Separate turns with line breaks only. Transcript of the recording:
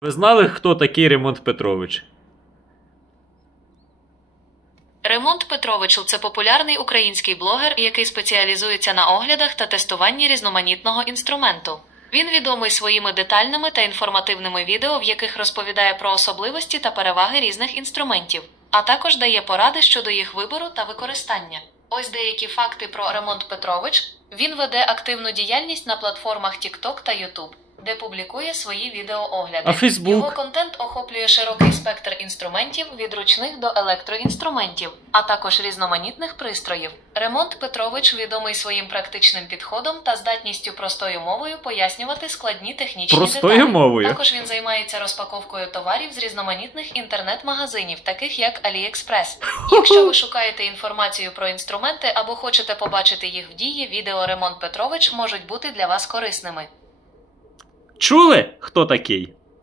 Ви знали, хто такий Ремонт Петрович?
Ремонт Петрович це популярний український блогер, який спеціалізується на оглядах та тестуванні різноманітного інструменту. Він відомий своїми детальними та інформативними відео, в яких розповідає про особливості та переваги різних інструментів, а також дає поради щодо їх вибору та використання. Ось деякі факти про Ремонт Петрович. Він веде активну діяльність на платформах TikTok та YouTube, де публікує свої відеоогляди.
А Facebook?
Його контент охоплює широкий спектр інструментів від ручних до електроінструментів, а також різноманітних пристроїв. Ремонт Петрович відомий своїм практичним підходом та здатністю простою мовою пояснювати складні технічні
Простою
деталі.
мовою?
Також він займається розпаковкою товарів з різноманітних інтернет-магазинів, таких як AliExpress. Якщо ви шукаєте інформацію про інструменти або хочете побачити їх в дії, відео Ремонт Петрович можуть бути для вас корисними.
Чули, хто такий?